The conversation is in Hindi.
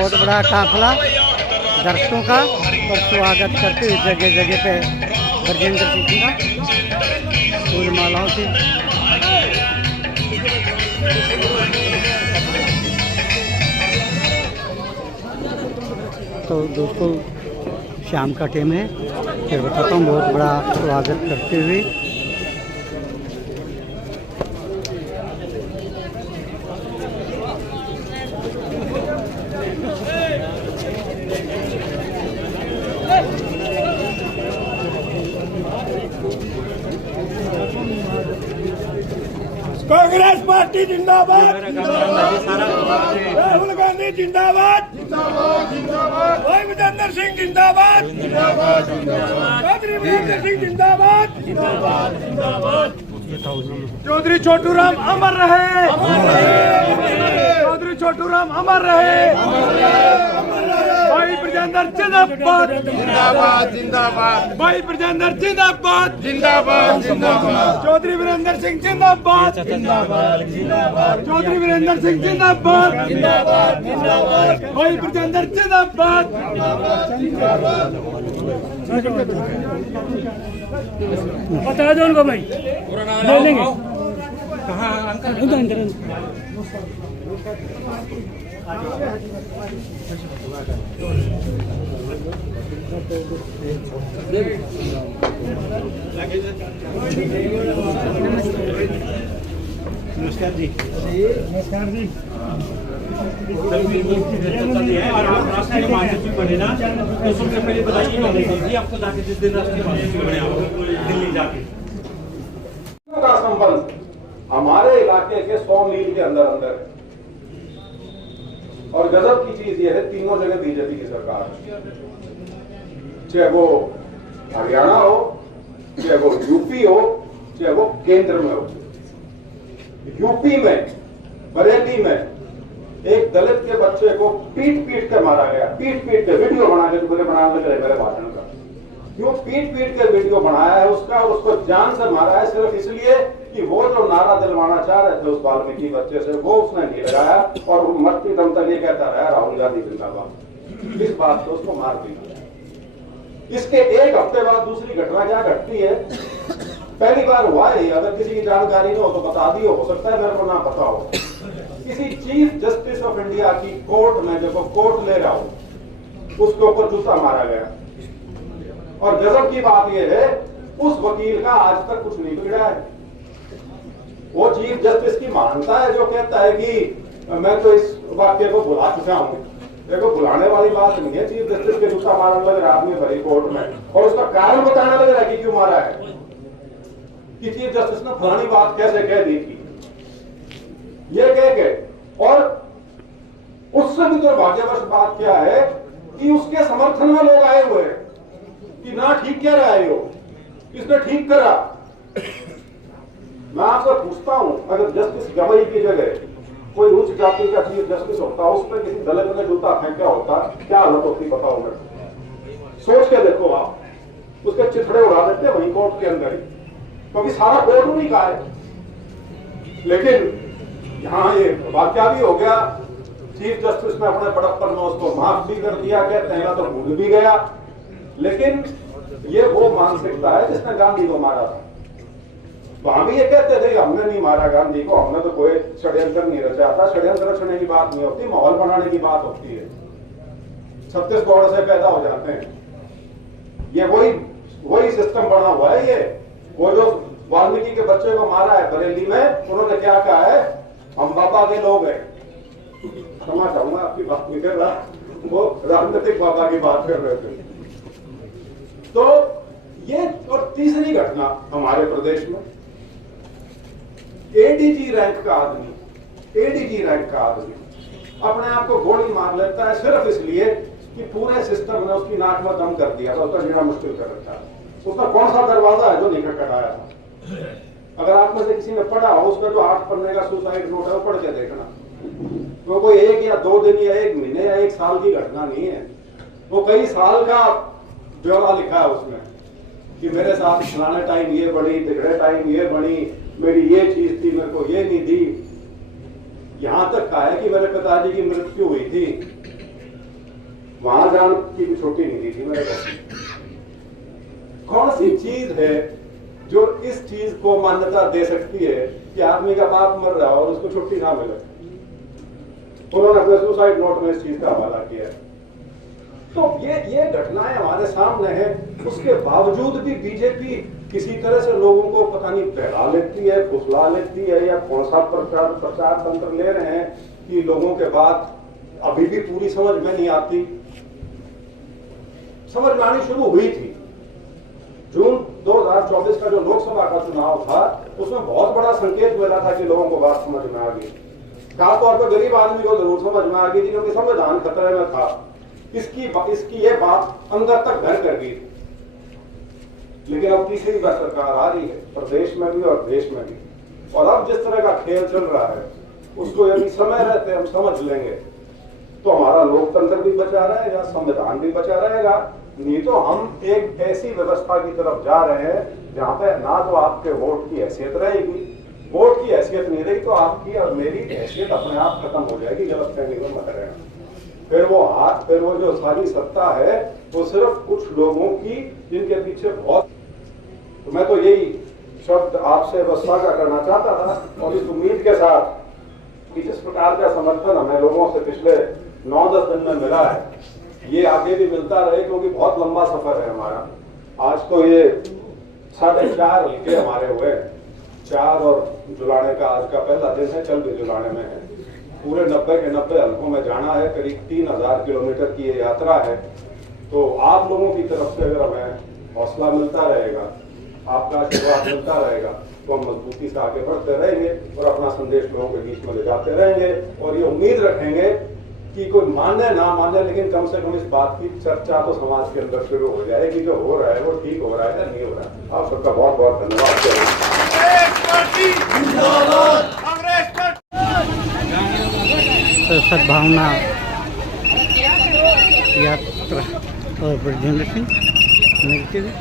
बहुत बड़ा काफिला दर्शकों का और स्वागत करते हुए जगह जगह पे ब्रजेंद्र सिंह का फूल मालाओं से। तो दोस्तों शाम का टाइम है, फिर बताता हूँ, बहुत बड़ा स्वागत करते हुए कांग्रेस पार्टी जिंदाबाद, राहुल गांधी जिंदाबाद, भाई विजेंद्र सिंह जिंदाबाद, चौधरी वीरेंद्र सिंह जिंदाबाद, चौधरी छोटू राम अमर रहे, चौधरी छोटू राम अमर रहे, भाई ब्रजेंद्र जिंदाबाद, जिंदाबाद जिंदाबाद, भाई ब्रजेंद्र जिंदाबाद, जिंदाबाद जिंदाबाद, चौधरी वीरेंद्र सिंह जिंदाबाद, जिंदाबाद जिंदाबाद, चौधरी वीरेंद्र सिंह जिंदाबाद, जिंदाबाद जिंदाबाद, भाई ब्रजेंद्र जिंदाबाद, जिंदाबाद। बता दो उनको भाई, ले लेंगे कहाँ अंकल नमस्कार जी। नमस्कार जी। और आप राष्ट्रीय महासचिव बने ना, तो सबसे पहले बताइए जी, आपको जाके जिस दिन राष्ट्रीय महासचिव बने आप दिल्ली जाके का संबंध हमारे इलाके के 100 मील के अंदर अंदर है। और गजब की चीज ये है, तीनों जगह बीजेपी की सरकार है, चाहे वो हरियाणा हो, चाहे वो यूपी हो, चाहे वो केंद्र में हो। यूपी में बरेली में एक दलित के बच्चे को पीट पीट के मारा गया, पीट पीट के वीडियो बना के पूरे बनाने लगे मेरे भाषण का। क्यों पीट पीट के वीडियो बनाया है उसका, और उसको जान से मारा है सिर्फ इसलिए कि वो जो नारा दिलवाना चाह रहे थे उस वाल्मीकि बच्चे से, वो उसने नहीं लगाया, और वो मरती दम तक ये कहता रहा राहुल गांधी जिंदाबाद। इस बात से उसको मार दिया। इसके एक हफ्ते बाद दूसरी घटना क्या घटती है, पहली बार हुआ है, अगर किसी की जानकारी न हो तो बता दियो, हो सकता है मेरे को ना पता हो। किसी चीफ जस्टिस ऑफ इंडिया की कोर्ट में जब वो कोर्ट ले रहा हो उसके ऊपर जूता मारा गया। और गजब की बात यह है, उस वकील का आज तक कुछ नहीं बिगड़ा है। वो चीफ जस्टिस की मानता है जो कहता है कि मैं तो इस वाक्य को बुला चुका हूं। देखो, बुलाने वाली बात नहीं है। चीफ जस्टिस के जूता मारने लग रहा आदमी भरी कोर्ट में, और उसका कारण बताने लग रहा है कि क्यों मारा है, कि चीफ जस्टिस ने फलानी बात कैसे कह दी थी, ये कह के। और उससे भी दुर्भाग्यवश बात क्या है कि उसके समर्थन में लोग आए हुए हैं कि ना ठीक कह रहा है, इसने ठीक करा। मैं आपसे पूछता हूं, अगर जस्टिस गवई की जगह कोई उच्च जाति का चीफ जस्टिस होता, उस पर किसी दलित ने जूता फेंका होता, क्या हालत होती बताओ मेरे। सोच के देखो आप, उसके चिथड़े उड़ा देते वहीं कोर्ट के अंदर ही, क्योंकि सारा कोर्ट उन्हीं का है। लेकिन यहां ये वाक्या भी हो गया, चीफ जस्टिस ने अपने बड़प्पन में उसको माफ भी कर दिया, कहते हैं तो भूल भी गया। लेकिन ये वो मानसिकता है जिसने गांधी को मारा था। तो हम भी ये कहते थे कि हमने नहीं मारा गांधी को, हमने तो कोई षड्यंत्र नहीं रचा था। षड्यंत्र रचने की बात नहीं होती, माहौल बनाने की बात होती है। छत्तीसगढ़ से पैदा हो जाते हैं, ये वही सिस्टम बना हुआ है। ये वो जो वाल्मीकि के बच्चे को मारा है बरेली में, उन्होंने क्या कहा है, हम बाबा के लोग हैं। क्षमा चाहूंगा आपकी बात नहीं कर रहा, वो राजनीतिक बाबा की बात कर रहे थे। तो ये, और तीसरी घटना हमारे प्रदेश में, एडीजी रैंक का आदमी, एडीजी रैंक का आदमी अपने आप को गोली मार लेता है सिर्फ इसलिए कि पूरे सिस्टम ने उसकी नाक में दम कर दिया था, उसका जीना मुश्किल कर रखा है। उसका कौन सा दरवाजा है जो नहीं खटखटाया था। अगर आप में से किसी ने पढ़ा हो, उसका जो 8 पन्ने का सुसाइड नोट है वो पढ़ के देखना। तो कोई 1 या 2 दिन या 1 महीने या 1 साल की घटना नहीं है, वो कई साल का ब्यौरा लिखा है उसमें कि मेरे साथ फलाने टाइम ये बनी, तिगड़े टाइम ये बनी, मेरी ये चीज थी, मेरे को ये नहीं दी। यहां तक कहा है कि मेरे पिताजी की मृत्यु हुई थी वहां जाने की भी छुट्टी नहीं दी थी मेरे को। कौन सी चीज है जो इस चीज को मान्यता दे सकती है कि आदमी का बाप मर रहा और उसको छुट्टी ना मिले? उन्होंने अपने सुसाइड नोट में इस चीज का हवाला किया है। तो ये घटनाएं हमारे सामने है, उसके बावजूद भी बीजेपी किसी तरह से लोगों को पता नहीं बहला लेती है, फुसला लेती है, या कौन सा प्रचार तंत्र ले रहे हैं कि लोगों के बात अभी भी पूरी समझ में नहीं आती। समझ में आनी शुरू हुई थी। जून 2024 का जो लोकसभा का चुनाव था उसमें बहुत बड़ा संकेत मिला था कि लोगों को बात समझ में आ गई। खासतौर पर गरीब आदमी को जरूर समझ में आ गई थी, क्योंकि संविधान खतरे में था। इसकी ये बात अंदर तक घर कर गई थी। लेकिन अब तीसरी बार सरकार आ रही है, प्रदेश में भी और देश में भी, और अब जिस तरह का खेल चल रहा है उसको यदि समय रहते हम समझ लेंगे तो हमारा लोकतंत्र भी बचा रहेगा, संविधान भी बचा रहेगा। नहीं तो हम एक ऐसी व्यवस्था की तरफ जा रहे हैं जहां पे ना तो आपके वोट की हैसियत रहेगी, वोट की हैसियत नहीं रही तो आपकी और मेरी हैसियत अपने आप खत्म हो जाएगी गलतफहमी में मत रहना। फिर वो जो सारी सत्ता है वो सिर्फ कुछ लोगों की, जिनके पीछे बहुत। तो मैं तो यही शब्द आपसे बस साझा करना चाहता था, और इस उम्मीद के साथ कि जिस प्रकार का समर्थन हमें लोगों से पिछले 9-10 दिन में मिला है, ये आगे भी मिलता रहे, क्योंकि बहुत लंबा सफर है हमारा। आज तो ये 4.5 हल्के हमारे हुए, 4 और जुलाने का आज का पहला दिन है, चल भी जुलाने में है। पूरे 90 के 90 हल्कों में जाना है, करीब 3000 किलोमीटर की ये यात्रा है। तो आप लोगों की तरफ से अगर हमें हौसला मिलता रहेगा, आपका आशीर्वाद मिलता रहेगा, तो हम मजबूती से आगे बढ़ते रहेंगे और अपना संदेश लोगों के बीच में ले जाते रहेंगे। और ये उम्मीद रखेंगे कि कोई माने ना माने, लेकिन कम से कम इस बात की चर्चा तो समाज के अंदर शुरू हो जाए कि जो हो रहा है वो ठीक हो रहा है या नहीं हो रहा है। आप सबका बहुत बहुत धन्यवाद। तो सद्भावना यात्रा और ब्रजेंद्र सिंह मिलते हुए